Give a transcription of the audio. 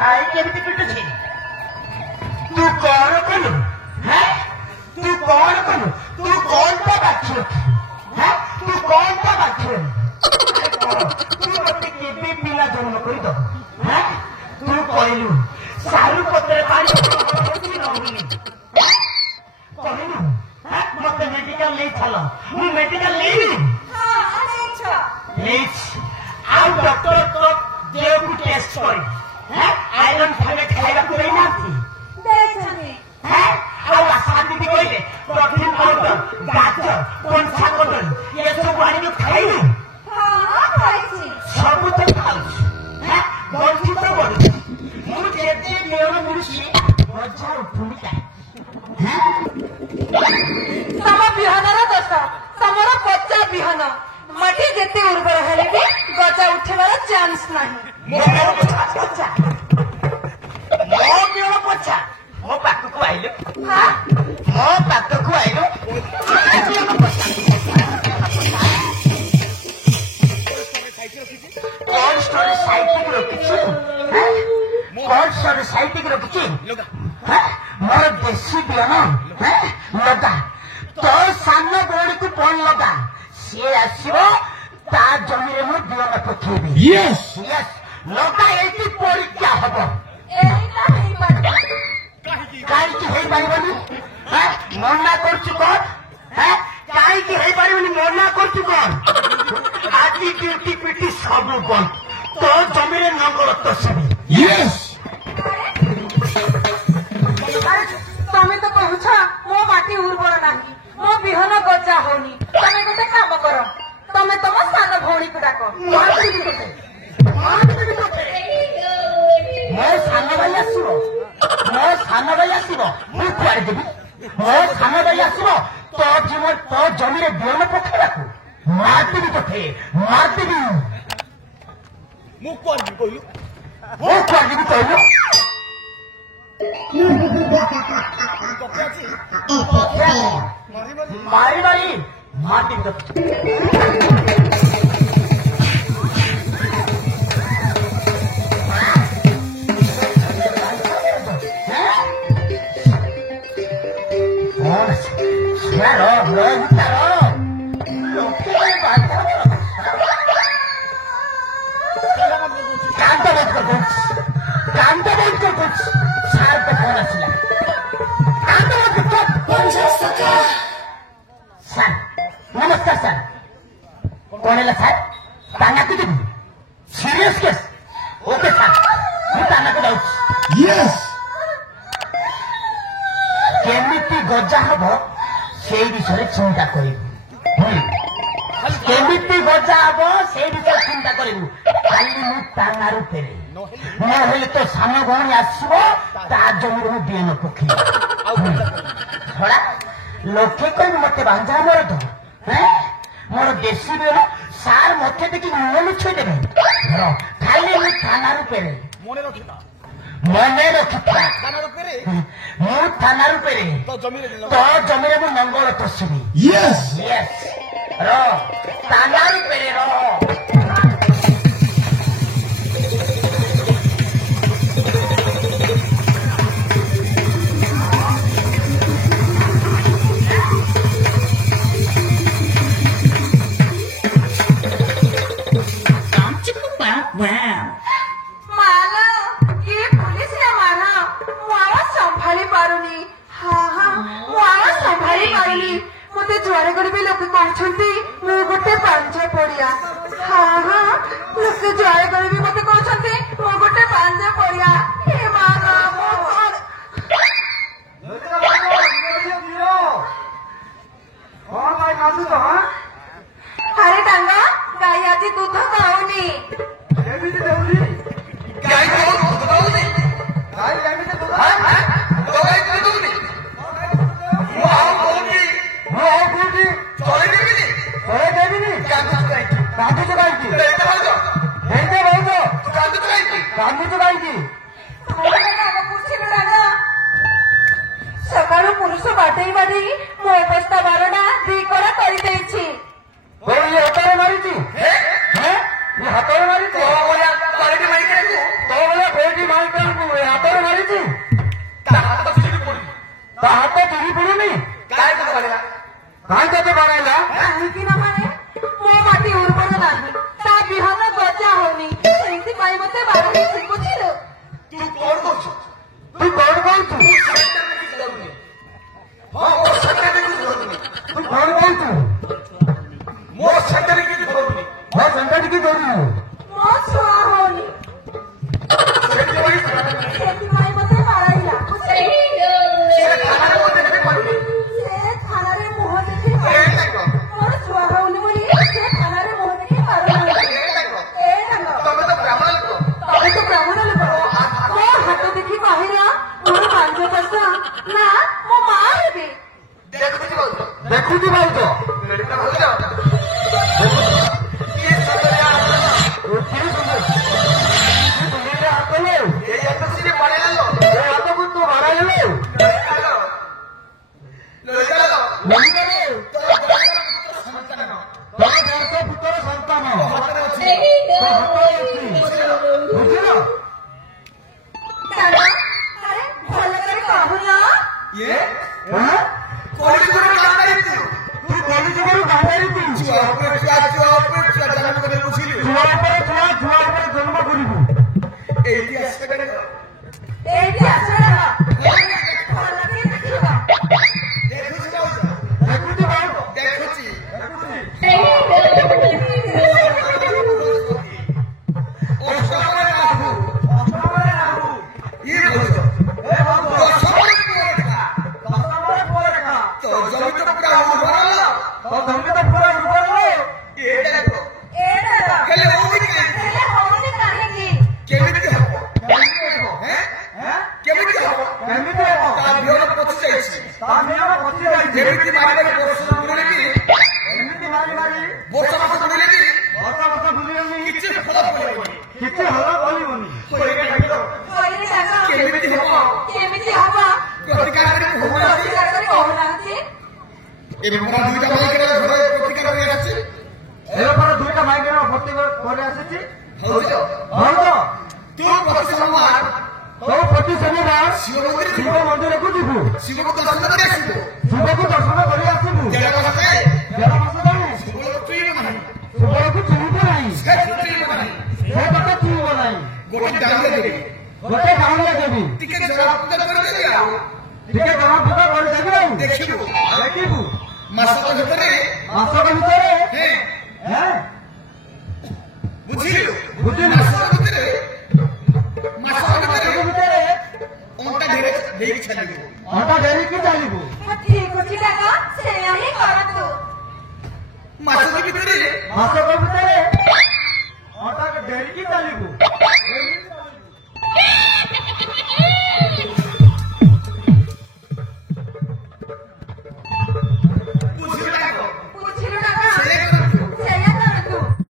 ଖାଇ କେମିତି ପିଟୁଛି? ତୁ କଣ କଲୁ? ତୁ କଣ କଲୁ? ତୁ କଣଟା ବାଛି ରଖିଲୁ? ତୁ କଣଟା ବାଛି ରଖିଲୁ? ତୁ ମତେ କେବେ ପିଲା ଜନ୍ମ କରିଦବୁ? ତୁ କହିଲୁ ସାରୁ ପତ୍ର ପାଣି ରହୁନି କହିଲୁ ମତେ ମେଡିକାଲ ନେଇ ଚାଲ। ମୁଁ ମେଡିକାଲ ନେଇନି ଆଉ ଡକ୍ଟର ତ ଦେହକୁ ଟେଷ୍ଟ କରି ଆଇରନ୍ ଟ୍ୟାବଲେଟ୍ ଖାଇବାକୁ ଦେଇନାହାନ୍ତି। ଆଉ ଆଶା ଦିଦି କହିଲେ ପ୍ରୋଟିନ୍ ପାଉଡର ଗାଜର କଞ୍ଚା କଦଳୀ ଏସବୁ ଆଣିକି ଖାଇଲୁ? ସବୁ ତ ଖାଉଛି ବଞ୍ଚି ତ ବଢୁଛି। ମୁଁ ଯେତେ ଦେହ ମିଳୁଛି ମଜା ଉଠୁନି କାହିଁ? ତମ ବିହନର ଦୋଷ, ତମର ପଚା ବିହନ। ମାଟି ଯେତେ ଉର୍ବର ହେଲେ ବି ଗଜା ଉଠିବାର ଚାନ୍ସ ନାହିଁ। ମୋ ବିହନ ପଚା ମୋ ପାଖକୁ ଆଇଲୁ ମୋ ପାଖକୁ ଆଇଲୁ କଣ ଷ୍ଟୋରୀ ସାଇତିକି ରଖିଛୁ? କଣ ଷ୍ଟୋରୀ ସାଇତିକି ରଖିଛୁ? ମୋର ଦେଶୀ ବିହନ ଲଗା। ତୋ ସାନ ଭଉଣୀକୁ ଫୋନ ଲଗା, ସିଏ ଆସିବ ତା ଜମିରେ ମୁଁ ବିହନ ପକେଇବି। ଲଗା ଏଇଠି ପରୀକ୍ଷା ହବ। କାହିଁକି ହେଇପାରିବନି? ମନା କରୁଛୁ କଣ? କାହିଁକି ହେଇପାରିବନି? ମନା କରୁଛୁ କଣ? ଆଜି ଡ୍ୟୁଟି ପିଟି ସବୁ ବନ୍ଦ। ତୋ ଜମିରେ ନଙ୍ଗଳ ତୋଷିବି। ତମେ ତ କହୁଛ ମୋ ମାଟି ଉର୍ବର ନାହିଁ, ମୋ ବିହନ ଗଜା ହଉନି। ତମେ ଗୋଟେ କାମ କର, ତମେ ତମ ସାନ ଭଉଣୀକୁ ଡାକ। ମୋ ସାନ ଭାଇ ଆସିବ, ମୋ ସାନ ଭାଇ ଆସିବ। ମୁଁ କୁଆଡେ ଦେବି? ମୋ ସାନ ଭାଇ ଆସିବ ତୋ ଜମିରେ ବିହନ ପକେଇବାକୁ। ମାରିଦେବି ତୋତେ, ମାରିଦେବି। ମୁଁ କୁଆଡେ ଯିବି କହିଲୁ? ମୁଁ କୁଆଡେ ଯିବି କହିଲୁ? ମାରି ମାରିଦେବି ତୋତେ। नमस्कार सर। कौन है सर? ताना को देवी सीरियस केस। ओके सर, ମୁଁ ତାନାକୁ ଯାଉଛି। କେମିତି ଗଜା ହବ ସେଇ ବିଷୟରେ ଚିନ୍ତା କରିବୁ। କେମିତି ଗଜା ହବ ସେଇ ବିଷୟରେ ଚିନ୍ତା କରିବୁ। ଖାଲି ମୁଁ ତାନାରୁ ଫେରେ, ନହେଲେ ତ ସାନ ଭଉଣୀ ଆସିବ ତା ଜମିରେ ମୁଁ ବିହନ ପକେଇବି। ଛଡ଼ା ଲୋକେ କହିବି ମତେ ବାଞ୍ଝା ମରଦ। ମୋର ଦେଶୀ ବିହନ ସାର୍ ମତେ ଦେଖି ମୁହଁ ଲୁଛେଇ ଦେବେ। ଖାଲି ମୁଁ ଥାନାରୁ ଫେରେ। ମନେ ରଖିଥା, ମୁଁ ଥାନାରୁ ଫେରେ। ତୋ ଜମିରେ ମୁଁ ନଙ୍ଗଳ ତୋଷିବି। ଥାନାରୁ ଫେରେ। मते जुआरे गरीबी लोक कहते मु गोटे पांच पड़िया। लोक जुआरे गरीबी मते कहते मु गोटे पांच पड़िया। अरे टांगा गाई आज दूध खाऊनी। सकाळू पुरुष बाटई बाटई मो अवस्था 12टा 2 करा कर देछि। हाथरे मारी हाथरे मारी तो बोलिया तो बोलिया ହାତ ଚିରି ପଡୁନି କାହିଁ କଥା କହିଲା କାହିଁ ତତେ ବାଡ଼େଇଲା? କାହିଁକି ନା ମାନେ ମୋ ମାଟି ଉର୍ବର ନାହିଁ, ତା ବିହନ ଗଜା ହଉନି, ସେଇଥିପାଇଁ ମତେ ବାଡ଼ଉଛି। ବୁଝିଲୁ? ତୁ କଣ କରୁଛୁ ତୁ କଣ କହୁଛୁ? ହଁ ମୋ ସେଠାରେ କିଛି ଧରୁନି ତୁ କଣ କହୁଛୁ? ମୋ ସେଠାରେ କିଛି ଧରୁନି ହଁ ସେଟା ଟିକେ କରୁନୁ। ମୋ ଛୁଆ ହଉନି, ସେଥିପାଇଁ ମତେ ବାଡ଼େଇଲା। ସେ ଥାନାରେ ମୋତେ ଦେଖି କହିଲେ ସେ ଥାନାରେ ମୁହଁ ଦେଖି ମୋର ଛୁଆ ହଉନି ବୋଲି ସେ ଥାନାରେ ମୁହଁ ଦେଖି ପାରୁନାହାନ୍ତି। ଏ ଡାଙ୍ଗ, ତମେ ତ ବ୍ରାହ୍ମଣ ଲୋକ ତମେ ତ ବ୍ରାହ୍ମଣ ଲୋକ, ମୋ ହାତ ଦେଖି କହିଲ ମୋର 5 ବର୍ଷ ନା ମୋ ମା ହେବି। ଦେଖୁଛି ଭାଉଜ ଦେଖୁଛି ଭାଉଜ ଲଳିତା ଭାଉଜ କିଏ ସୁନ୍ଦର ହାତ ନେଉ ଏଇ ହାତ ସିଏ ପଳେଇଲା ଲୋ ଏ ହାତକୁ ତୁ ବାଡ଼େଇଲୁ। ଲଳିତା ଲୋ ଲଲିତା ରେ ତୋର ବୟସ ସନ୍ତାନ ତମ 11 ପୁତ୍ର ସନ୍ତାନ ହାତରେ ଅଛି ତୋ ହାତରେ ଅଛି। ବୁଝିଲ? ଡାଙ୍ଗ, ଆରେ ଭଲ କରି କହୁନ। ଇଏ ହଁ? କଳିଯୁଗର କାନ୍ଦାରିଛୁ ତୁ କଲିଯୁଗରୁ ବାହାରିଛୁ। ଛୁଆ ଉପରେ ଛୁଆ ଜନ୍ମ କରି ବୁଝିଲୁ ଛୁଆ ଉପରେ ଛୁଆ ଜନ୍ମ କରିବୁ। ଏଇଠି ଆସିବେ ଏଇଠି ଆସ ଡାଙ୍ଗ, ଭଲ କରି ଦେଖିବ। ଦେଖୁଛି ଭାଉଜ ଦେଖୁଛି ଭାଉଜ ଦେଖୁଛି ଅଷ୍ଟମରେ ରାହୁ ଇଏ ଭାଉଜ ଦଶମରେ ପୁଅ ରେଖା ତୋ ଜମି ତ ପୁରା ଉର୍ବର ଲୋ ତୋ ଜମି ତ ପୁରା ଉର୍ବର ଲୋ। ଏଇଟା ଏ ଡାଙ୍ଗ, ହେଲେ ହଉନି କାହିଁକି ହେଲେ ହଉନି କାହିଁକି? କେମିତି ହବ କେମିତି ହେବ? ହେଁ? ହେଁ? କେମିତି ହବ କେମିତି ହେବ? ତା ବିହନ ପଚି ଯାଇଛି ତା ନିୟମ ପଚି ଯାଇଛି। ଯେମିତି ମାରିବାରେ ବର୍ଷ ବୁଲିଲେ ବି ଏମିତି ମାରି ମାରି ବର୍ଷ ମାସ ବୁଲିଲେ ବି ବର୍ଷ ବର୍ଷ ବୁଲିଗଲି କିଛି ଫଳ ପଡ଼ିବନି କିଛି ହଲ କରିବନି। କହିଲେ ଡାଙ୍ଗ, କେମିତି ହବ କେମିତି ହବ? ପ୍ରତିକାର କରି କହୁନାହାନ୍ତି ପ୍ରତିକାର କରି କହୁନାହାନ୍ତି। ଏବେ ମୋର ଦୁଇଟା ମାଇକରେ ଘରେ ପ୍ରତିକାର କରି ଆସିଛି ଏବେ ପରେ ଦୁଇଟା ମାଇକିର ଭର୍ତ୍ତି କରି ଆସିଛି। ଭାଉଜ ଭାଉଜ ତୁ ପ୍ରତି ସୋମବାର ତୋ ପ୍ରତି ଶନିବାର ଶିବ ମନ୍ଦିର ଶିବ ଯିବୁ ମନ୍ଦିରକୁ ଯିବୁ। ଶିବକୁ ଦର୍ଶନ କରି ଆସିବୁ ଶିବକୁ ଦର୍ଶନ କରି ଆସିବୁ। ଦେଢ଼ ମାସ ଯାଏ 11 ମାସ ଯାଏ ଶିବକୁ ଚୁଇଁବ ନାହିଁ ଶିବକୁ ଚିହ୍ନିବୁ ନାହିଁ। ସେ ଚୁଇଁବ ନାହିଁ ସେ ତତେ ଚିହ୍ନିବ ନାହିଁ। ଗୋଟେ ଡାଙ୍ଗରେ ଦେବି ଗୋଟେ ଗାଉଁରେ ଦେବି। ଟିକେ ଜଳା ପୂଜା କରିଦେବି ଆଉ ଟିକେ ଜଣା ଫୁଟା କରିଦେବି ଆଉ ଦେଖିବୁ ଦେଖିବୁ ମାସକ ଭିତରେ ମାସକ ଭିତରେ ହେଁ ହେଁ ବୁଝିଲୁ ବୁଝିଲୁ। ମାସକ ଭିତରେ ଭିତରେ ଅଣ୍ଟା ଧୀରେ ଦେଇକି ଛାଡ଼ିବୁ ଅଣ୍ଟା ଧରିକି ଚାଲିବୁ। ଠିକ ଅଛି ଡାଙ୍ଗ, ସେଇଆ ହିଁ କରନ୍ତୁ। ମାସକ ଭିତରେ ମାସକ ଭିତରେ ଅଣ୍ଟା ଧରିକି ଚାଲିବୁ। ଏମିତି